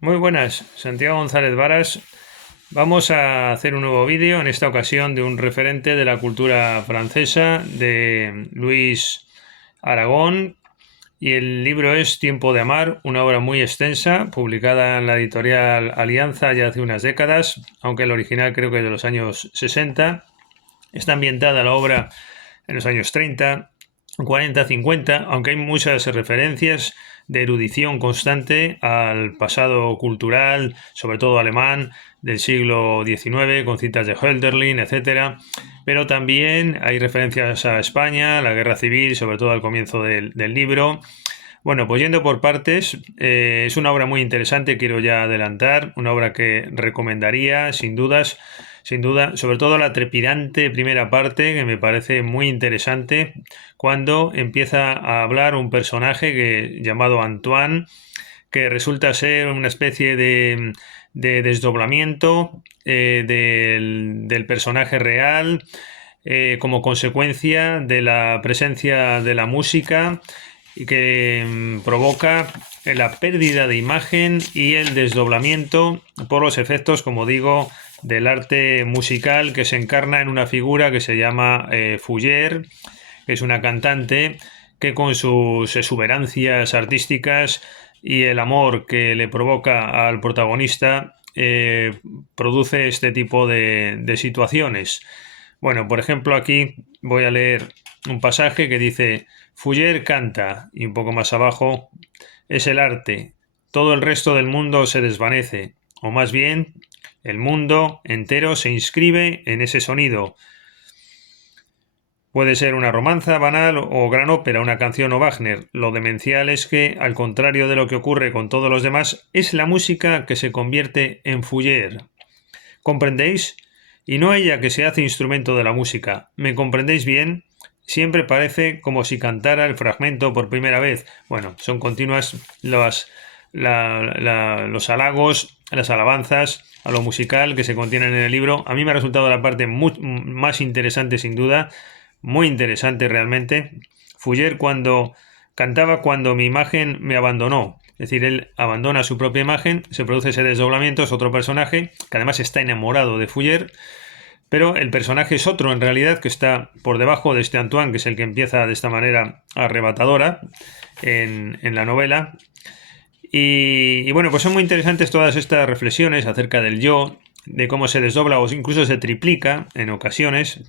Muy buenas, Santiago González Varas. Vamos a hacer un nuevo vídeo, en esta ocasión de un referente de la cultura francesa, de Luis Aragón, y el libro es Tiempo de Amar, una obra muy extensa, publicada en la editorial Alianza ya hace unas décadas, aunque el original creo que es de los años 60. Está ambientada la obra en los años 30, 40, 50, aunque hay muchas referencias de erudición constante al pasado cultural, sobre todo alemán, del siglo XIX, con citas de Hölderlin, etcétera. Pero también hay referencias a España, la guerra civil, sobre todo al comienzo del libro. Bueno, pues yendo por partes, es una obra muy interesante, quiero ya adelantar, una obra que recomendaría sin dudas, sin duda, sobre todo la trepidante primera parte, que me parece muy interesante, cuando empieza a hablar un personaje llamado Antoine, que resulta ser una especie de desdoblamiento del personaje real, como consecuencia de la presencia de la música y que provoca la pérdida de imagen y el desdoblamiento por los efectos, como digo, del arte musical que se encarna en una figura que se llama Fougère, que es una cantante que con sus exuberancias artísticas y el amor que le provoca al protagonista produce este tipo de situaciones. Bueno, por ejemplo, aquí voy a leer un pasaje que dice: Fougère canta, y un poco más abajo, es el arte. Todo el resto del mundo se desvanece, o más bien, el mundo entero se inscribe en ese sonido. Puede ser una romanza banal o gran ópera, una canción o Wagner. Lo demencial es que, al contrario de lo que ocurre con todos los demás, es la música que se convierte en Fougère. ¿Comprendéis? Y no ella que se hace instrumento de la música. ¿Me comprendéis bien? Siempre parece como si cantara el fragmento por primera vez. Bueno, son continuas los halagos, las alabanzas a lo musical que se contienen en el libro. A mí me ha resultado la parte más interesante, sin duda, muy interesante realmente. Fougère cuando cantaba cuando mi imagen me abandonó. Es decir, él abandona su propia imagen, se produce ese desdoblamiento, es otro personaje que además está enamorado de Fougère, pero el personaje es otro en realidad que está por debajo de este Antoine, que es el que empieza de esta manera arrebatadora en la novela. Y bueno, pues son muy interesantes todas estas reflexiones acerca del yo, de cómo se desdobla o incluso se triplica en ocasiones.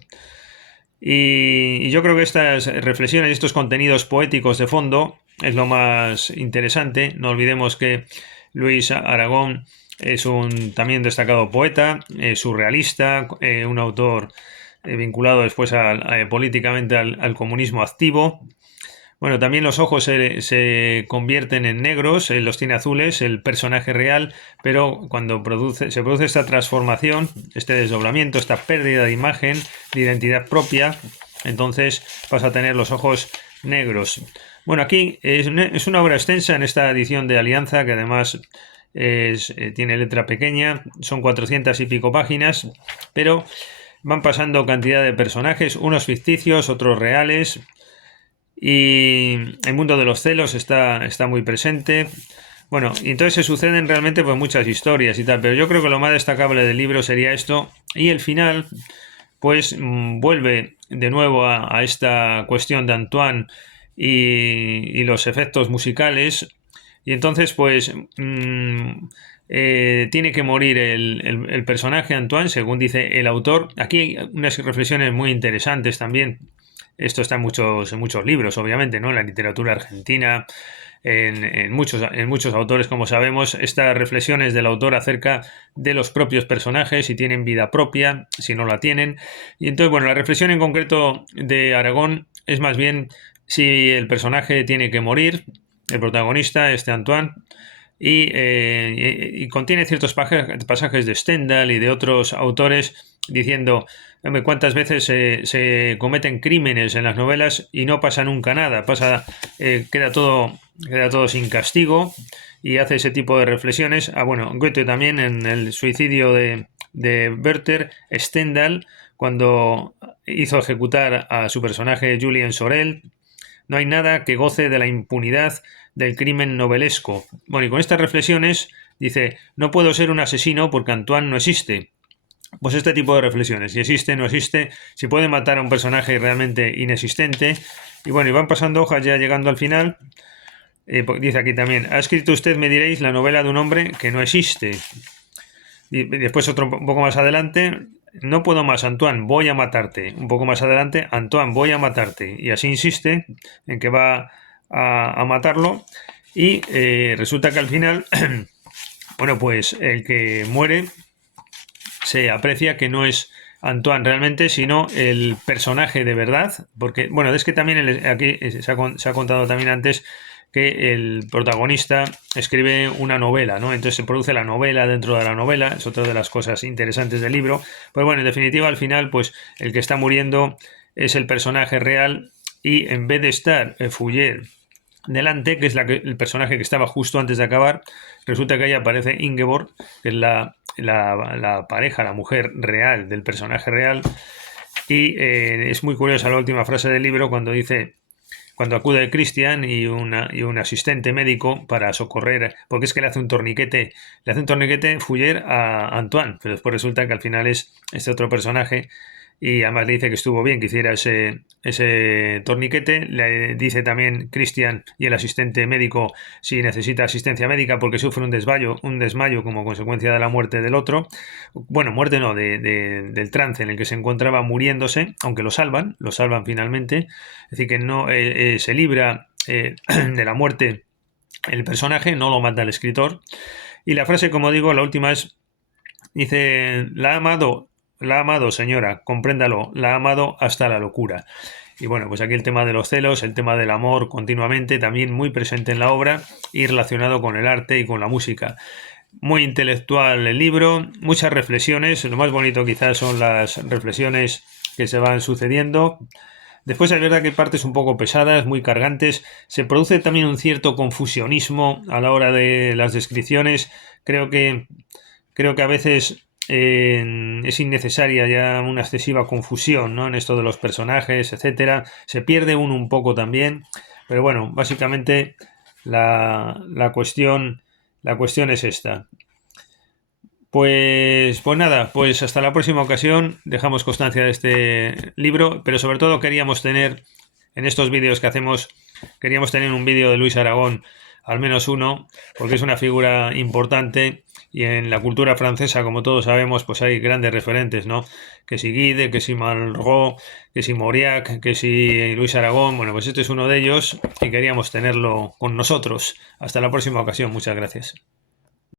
Y yo creo que estas reflexiones y estos contenidos poéticos de fondo es lo más interesante. No olvidemos que Luis Aragón es un también destacado poeta, surrealista, un autor vinculado después políticamente al comunismo activo. Bueno, también los ojos se convierten en negros, él los tiene azules, el personaje real, pero cuando se produce esta transformación, este desdoblamiento, esta pérdida de imagen, de identidad propia, entonces pasa a tener los ojos negros. Bueno, aquí es una obra extensa en esta edición de Alianza, que además tiene letra pequeña, son 400 y pico páginas, pero van pasando cantidad de personajes, unos ficticios, otros reales, y el mundo de los celos está muy presente. Bueno, y entonces se suceden realmente pues muchas historias y tal, pero yo creo que lo más destacable del libro sería esto, y el final pues vuelve de nuevo a esta cuestión de Antoine y los efectos musicales, y entonces pues tiene que morir el personaje Antoine, según dice el autor. Aquí hay unas reflexiones muy interesantes también. Esto está en muchos libros, obviamente, ¿no? En la literatura argentina, en muchos autores, como sabemos, estas reflexiones del autor acerca de los propios personajes, si tienen vida propia, si no la tienen. Y entonces, bueno, la reflexión en concreto de Aragón es más bien si el personaje tiene que morir, el protagonista, este Antoine, y contiene ciertos pasajes de Stendhal y de otros autores diciendo: ¿cuántas veces se cometen crímenes en las novelas y no pasa nunca nada? Queda todo sin castigo, y hace ese tipo de reflexiones. Bueno, Goethe también, en el suicidio de Werther, Stendhal, cuando hizo ejecutar a su personaje Julien Sorel: no hay nada que goce de la impunidad del crimen novelesco. Bueno, y con estas reflexiones Dice, no puedo ser un asesino porque Antoine no existe. Pues este tipo de reflexiones, si existe, no existe, si puede matar a un personaje realmente inexistente. Y bueno, y van pasando hojas ya llegando al final. Dice aquí también, ha escrito usted, me diréis, la novela de un hombre que no existe. Y después otro un poco más adelante, no puedo más, Antoine, voy a matarte. Un poco más adelante, Antoine, voy a matarte. Y así insiste en que va a matarlo. Y resulta que al final, bueno, pues el que muere se aprecia que no es Antoine realmente, sino el personaje de verdad, porque, bueno, es que también aquí se ha contado también antes que el protagonista escribe una novela, ¿no? Entonces se produce la novela dentro de la novela, es otra de las cosas interesantes del libro. Pues bueno, en definitiva, al final, pues el que está muriendo es el personaje real y en vez de estar Fouillée delante, que es el personaje que estaba justo antes de acabar, resulta que ahí aparece Ingeborg, que es la pareja, la mujer real del personaje real. Y es muy curiosa la última frase del libro cuando dice, cuando acude Christian y un asistente médico para socorrer, porque es que le hace un torniquete Fouillée a Antoine, pero después resulta que al final es este otro personaje. Y además le dice que estuvo bien que hiciera ese torniquete. Le dice también Christian y el asistente médico si necesita asistencia médica porque sufre un desmayo como consecuencia de la muerte del otro. Bueno, muerte no, del trance en el que se encontraba muriéndose, aunque lo salvan finalmente. Es decir, que no se libra de la muerte el personaje, no lo mata el escritor. Y la frase, como digo, la última dice, la ha amado, señora, compréndalo, la ha amado hasta la locura. Y bueno, pues aquí el tema de los celos, el tema del amor continuamente, también muy presente en la obra y relacionado con el arte y con la música. Muy intelectual el libro, muchas reflexiones, lo más bonito quizás son las reflexiones que se van sucediendo. Después es verdad que hay partes un poco pesadas, muy cargantes, se produce también un cierto confusionismo a la hora de las descripciones, creo que a veces es innecesaria ya una excesiva confusión, ¿no? En esto de los personajes, etcétera. Se pierde uno un poco también, pero bueno, básicamente la cuestión es esta. Pues nada, pues hasta la próxima ocasión. Dejamos constancia de este libro, pero sobre todo queríamos tener en estos vídeos que hacemos, queríamos tener un vídeo de Luis Aragón, al menos uno, porque es una figura importante y en la cultura francesa, como todos sabemos, pues hay grandes referentes, ¿no? Que si Guide, que si Malraux, que si Mauriac, que si Luis Aragón, bueno, pues este es uno de ellos y queríamos tenerlo con nosotros. Hasta la próxima ocasión, muchas gracias.